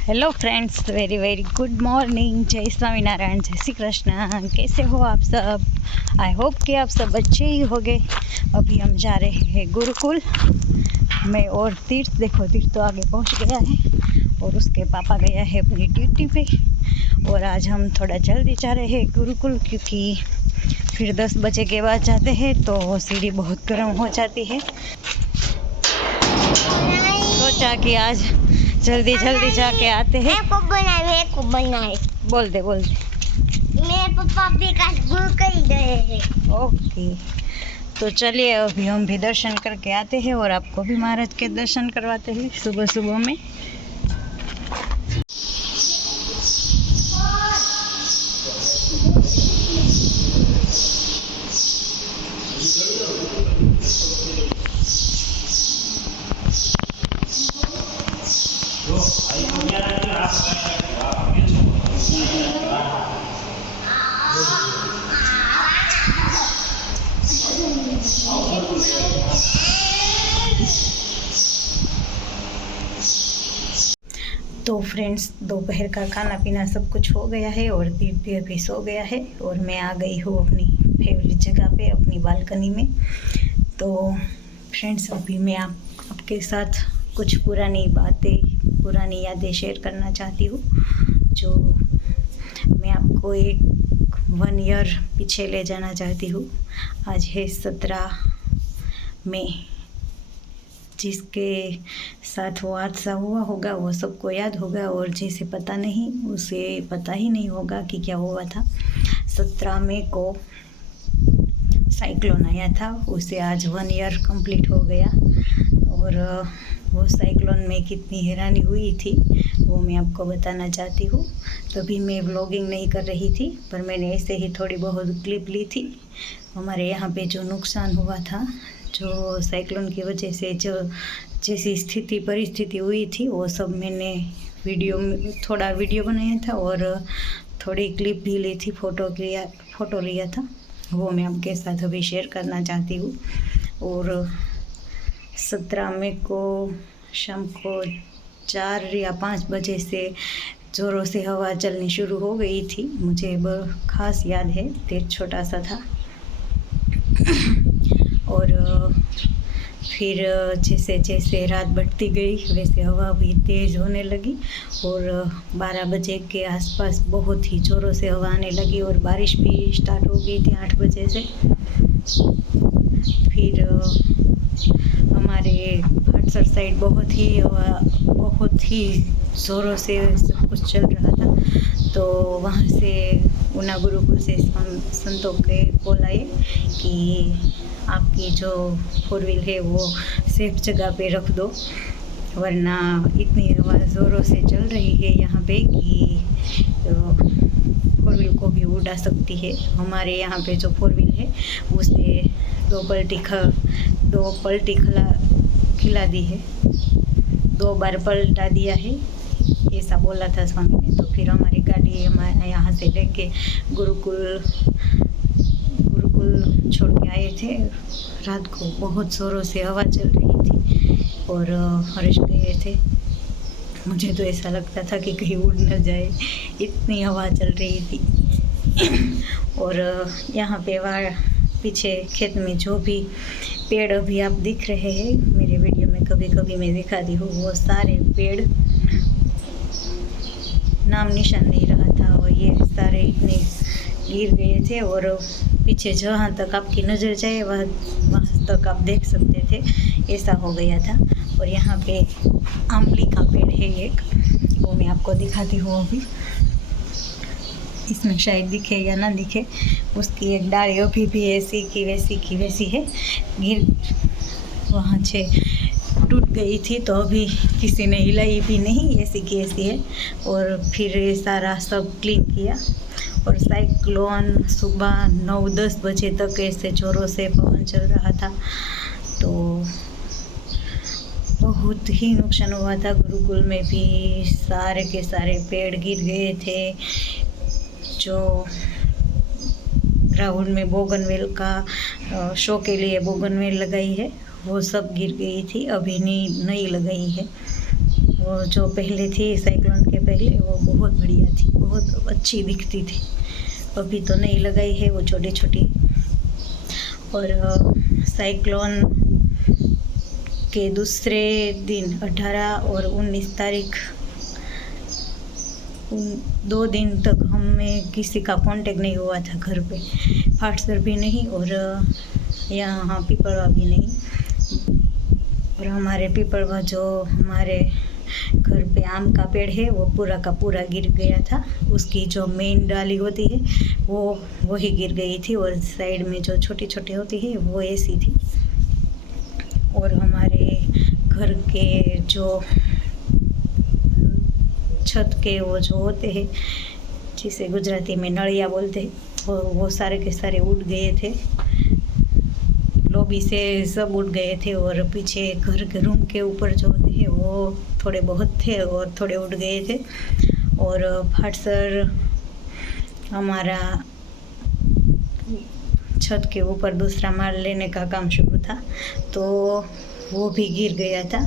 Hello friends, very very good morning. जय स्वामीनारायण, जय श्री कृष्ण। कैसे हो आप सब? आई होप कि आप सब अच्छे ही होंगे। अभी हम जा रहे हैं गुरुकुल में और तीर्थ। देखो, तीर्थ तो आगे पहुंच गया है और उसके पापा गया है अपनी ड्यूटी पे। और आज हम थोड़ा जल्दी जा रहे हैं गुरुकुल, क्योंकि फिर 10 बजे के बाद जाते हैं तो सीढ़ी बहुत गर्म हो जाती है। सोचा कि आज जल्दी जल्दी जाके आते हैं। मेरे को बनाए बोल दे मेरे पापा भी कर रहे हैं। ओके, तो चलिए अभी हम भी दर्शन करके आते हैं और आपको भी महाराज के दर्शन करवाते हैं सुबह सुबह में। तो फ्रेंड्स, दोपहर का खाना पीना सब कुछ हो गया है और दीप भी अभी सो गया है और मैं आ गई हूँ अपनी फेवरेट जगह पे, अपनी बालकनी में। तो फ्रेंड्स, अभी मैं आपके साथ कुछ पुरानी बातें, पुरानी यादें शेयर करना चाहती हूँ। जो मैं आपको एक 1 ईयर पीछे ले जाना चाहती हूँ। आज है 17 मई। जिसके साथ वो हादसा हुआ होगा वो सबको याद होगा, और जिसे पता नहीं उसे पता ही नहीं होगा कि क्या हुआ था। 17 मई को साइक्लोन आया था, उसे आज 1 ईयर कंप्लीट हो गया। और वो साइक्लोन में कितनी हैरानी हुई थी वो मैं आपको बताना चाहती हूँ। तभी मैं व्लॉगिंग नहीं कर रही थी, पर मैंने ऐसे ही थोड़ी बहुत क्लिप ली थी। हमारे यहाँ पे जो नुकसान हुआ था, जो साइक्लोन की वजह से जो जैसी परिस्थिति हुई थी, वो सब मैंने थोड़ा वीडियो बनाया था और थोड़ी क्लिप भी ली थी, फ़ोटो लिया था। वो मैं आपके साथ अभी शेयर करना चाहती हूँ। और 17 मई को शाम को 4 या 5 बजे से ज़ोरों से हवा चलनी शुरू हो गई थी। मुझे खास याद है, तेज छोटा सा था। और फिर जैसे जैसे रात बढ़ती गई वैसे हवा भी तेज़ होने लगी और 12 बजे के आसपास बहुत ही ज़ोरों से हवा आने लगी और बारिश भी स्टार्ट हो गई थी 8 बजे से। फिर हमारे भाटसर साइड बहुत ही ज़ोरों से सब कुछ चल रहा था। तो वहाँ से ऊना गुरुकुल से संतों के कॉल आए कि आपकी जो 4 व्हील है वो सेफ जगह पे रख दो, वरना इतनी हवा ज़ोरों से चल रही है यहाँ पे कि 4 व्हील को भी उड़ा सकती है। हमारे यहाँ पे जो 4 व्हील है उसे 2 पलटी खिला दी है, 2 बार पलटा दिया है, ऐसा बोला था स्वामी ने। तो फिर हमारी गाड़ी हमारे यहाँ से लेके गुरुकुल छोड़ के आए थे। रात को बहुत ज़ोरों से हवा चल रही थी और हर्ष गए थे। मुझे तो ऐसा लगता था कि कहीं उड़ न जाए, इतनी हवा चल रही थी। और यहाँ पे पीछे खेत में जो भी पेड़ अभी आप दिख रहे हैं, मेरे वीडियो में कभी कभी मैं दिखाती हूँ, वो सारे पेड़ नाम निशान नहीं रहा था और ये सारे इतने गिर गए थे। और पीछे जहाँ तक आपकी नज़र जाए वहाँ तक आप देख सकते थे, ऐसा हो गया था। और यहाँ पे आमली का पेड़ है एक, वो मैं आपको दिखाती हूँ अभी। इसमें शायद दिखे या ना दिखे, उसकी एक डाली अभी भी ऐसी की वैसी है, वहाँ से टूट गई थी। तो अभी किसी ने हिलाई भी नहीं, ऐसी की ऐसी है। और फिर ये सारा सब क्लीन किया। और साइक्लोन सुबह 9-10 बजे तक ऐसे ज़ोरों से पवन चल रहा था, तो बहुत ही नुकसान हुआ था। गुरुकुल में भी सारे के सारे पेड़ गिर गए थे। जो ग्राउंड में बोगनवेल का शो के लिए बोगनवेल लगाई है, वो सब गिर गई थी, अभी नई लगाई है। वो जो पहले थी साइक्लोन के पहले वो बहुत बढ़िया थी, बहुत अच्छी दिखती थी। अभी तो नहीं लगाई है, वो छोटी छोटी। और साइक्लोन के दूसरे दिन 18 और 19 तारीख 2 दिन तक हमें किसी का कांटेक्ट नहीं हुआ था घर पे। फाटसर भी नहीं और यहाँ पीपलवा भी नहीं। और हमारे पीपलवा जो हमारे घर पे आम का पेड़ है वो पूरा का पूरा गिर गया था। उसकी जो मेन डाली होती है वो ही गिर गई थी और साइड में जो छोटी छोटी होती है वो ऐसी थी। और हमारे घर के जो छत के वो जो होते हैं, जिसे गुजराती में नड़िया बोलते हैं, वो सारे के सारे उड़ गए थे। लॉबी से सब उड़ गए थे और पीछे घर के रूम के ऊपर जो होते हैं वो थोड़े बहुत थे और थोड़े उड़ गए थे। और फाटसर हमारा छत के ऊपर दूसरा माल लेने का काम शुरू था, तो वो भी गिर गया था।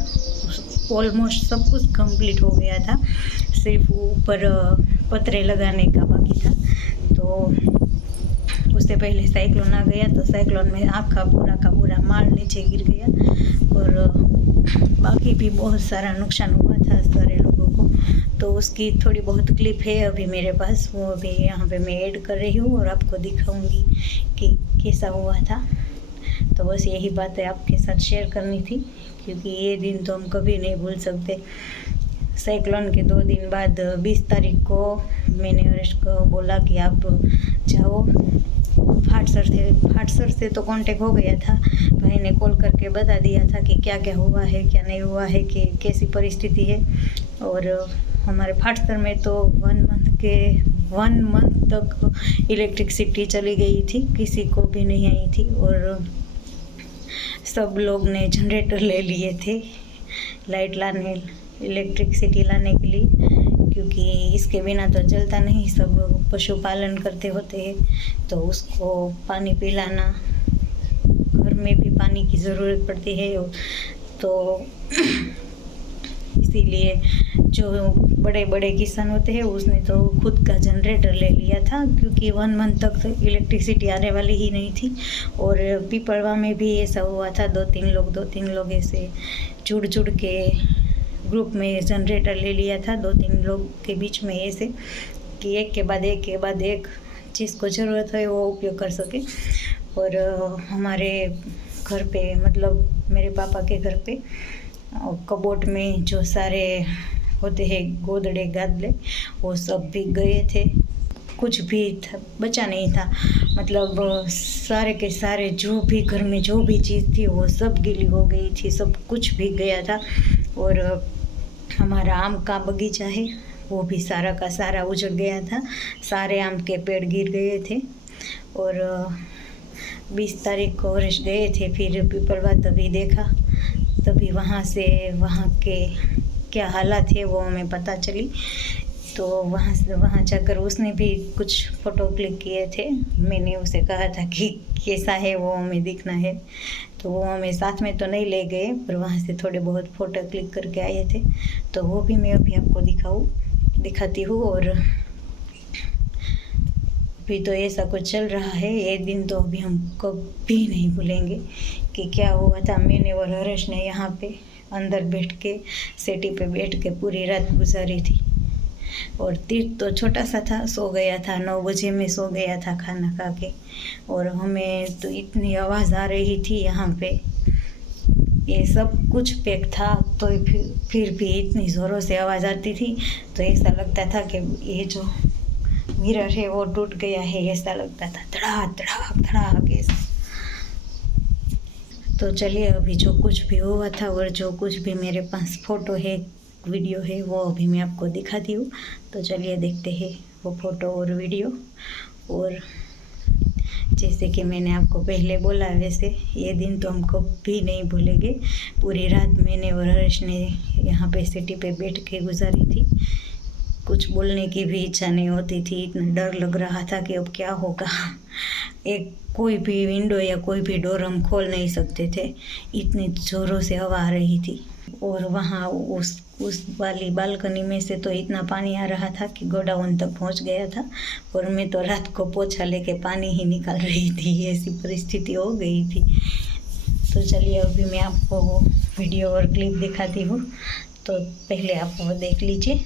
ऑलमोस्ट सब कुछ कंप्लीट हो गया था, सिर्फ ऊपर पतरे लगाने का बाकी था। तो उससे पहले साइक्लोन आ गया, तो साइक्लोन में आखा पूरा का पूरा माल नीचे गिर गया और बाकी भी बहुत सारा नुकसान हुआ था सारे लोगों को। तो उसकी थोड़ी बहुत क्लिप है अभी मेरे पास, वो अभी यहाँ पे मैं ऐड कर रही हूँ और आपको दिखाऊंगी कि कैसा हुआ था। तो बस यही बातें आपके साथ शेयर करनी थी, क्योंकि ये दिन तो हम कभी नहीं भूल सकते। साइक्लोन के 2 दिन बाद 20 तारीख को मैंने हरेश को बोला कि आप जाओ फाटसर से तो कांटेक्ट हो गया था। भाई ने कॉल करके बता दिया था कि क्या क्या हुआ है, क्या नहीं हुआ है, कि कैसी परिस्थिति है। और हमारे फाटसर में तो 1 मंथ तक इलेक्ट्रिसिटी चली गई थी, किसी को भी नहीं आई थी। और सब लोग ने जनरेटर ले लिए थे लाइट लाने, इलेक्ट्रिसिटी लाने के लिए, क्योंकि इसके बिना तो चलता नहीं। सब पशुपालन करते होते हैं तो उसको पानी पिलाना, घर में भी पानी की ज़रूरत पड़ती है। तो इसीलिए जो बड़े बड़े किसान होते हैं उसने तो खुद का जनरेटर ले लिया था, क्योंकि 1 मंथ तक तो इलेक्ट्रिसिटी आने वाली ही नहीं थी। और पीपलवा में भी ऐसा हुआ था, 2-3 लोग ऐसे जुड़ के ग्रुप में जनरेटर ले लिया था। 2-3 लोग के बीच में ऐसे कि एक के बाद एक जिसको ज़रूरत है वो उपयोग कर सके। और हमारे घर पे, मतलब मेरे पापा के घर पे कबोर्ड में जो सारे होते हैं गोदड़े गादले, वो सब भी गए थे, कुछ भी बचा नहीं था। मतलब सारे के सारे जो भी घर में जो भी चीज़ थी वो सब गीली हो गई थी, सब कुछ भी गया था। और हमारा आम का बगीचा है वो भी सारा का सारा उजड़ गया था, सारे आम के पेड़ गिर गए थे। और 20 तारीख को हर्ष गए थे फिर पीपलवा, तभी देखा, तभी वहाँ के क्या हालात है वो हमें पता चली। तो वहाँ जाकर उसने भी कुछ फ़ोटो क्लिक किए थे। मैंने उसे कहा था कि कैसा है वो हमें दिखना है, तो वो हमें साथ में तो नहीं ले गए, पर वहाँ से थोड़े बहुत फ़ोटो क्लिक करके आए थे। तो वो भी मैं अभी आपको दिखाती हूँ। और अभी तो ऐसा कुछ चल रहा है, ये दिन तो अभी हम कभी नहीं भूलेंगे कि क्या हुआ था। मैंने और हर्ष ने यहाँ पे अंदर बैठ के, सेटी पे बैठ के पूरी रात गुजारी थी। और तीर्थ तो छोटा सा था, सो गया था, 9 बजे में सो गया था खाना खा के। और हमें तो इतनी आवाज़ आ रही थी यहाँ पे, ये सब कुछ पैक था, तो फिर भी इतनी ज़ोरों से आवाज़ आती थी, तो ऐसा लगता था कि ये जो मिरर है वो टूट गया है, ऐसा लगता था, धड़ाक धड़ाक धड़ाक ऐसा। तो चलिए, अभी जो कुछ भी हुआ था और जो कुछ भी मेरे पास फ़ोटो है, वीडियो है, वो अभी मैं आपको दिखाती हूँ। तो चलिए देखते हैं वो फ़ोटो और वीडियो। और जैसे कि मैंने आपको पहले बोला, वैसे ये दिन तो हम कभी नहीं भूलेंगे। पूरी रात मैंने और हर्ष ने यहाँ पे सिटी पे बैठ के गुजारी थी। कुछ बोलने की भी इच्छा नहीं होती थी, इतना डर लग रहा था कि अब क्या होगा। कोई भी विंडो या कोई भी डोर हम खोल नहीं सकते थे, इतनी ज़ोरों से हवा आ रही थी। और वहाँ उस उस वाली बालकनी में से तो इतना पानी आ रहा था कि गोडाउन तक पहुंच गया था, और मैं तो रात को पोछा लेके पानी ही निकाल रही थी, ऐसी परिस्थिति हो गई थी। तो चलिए अभी मैं आपको वो वीडियो और क्लिप दिखाती हूँ, तो पहले आप वो देख लीजिए।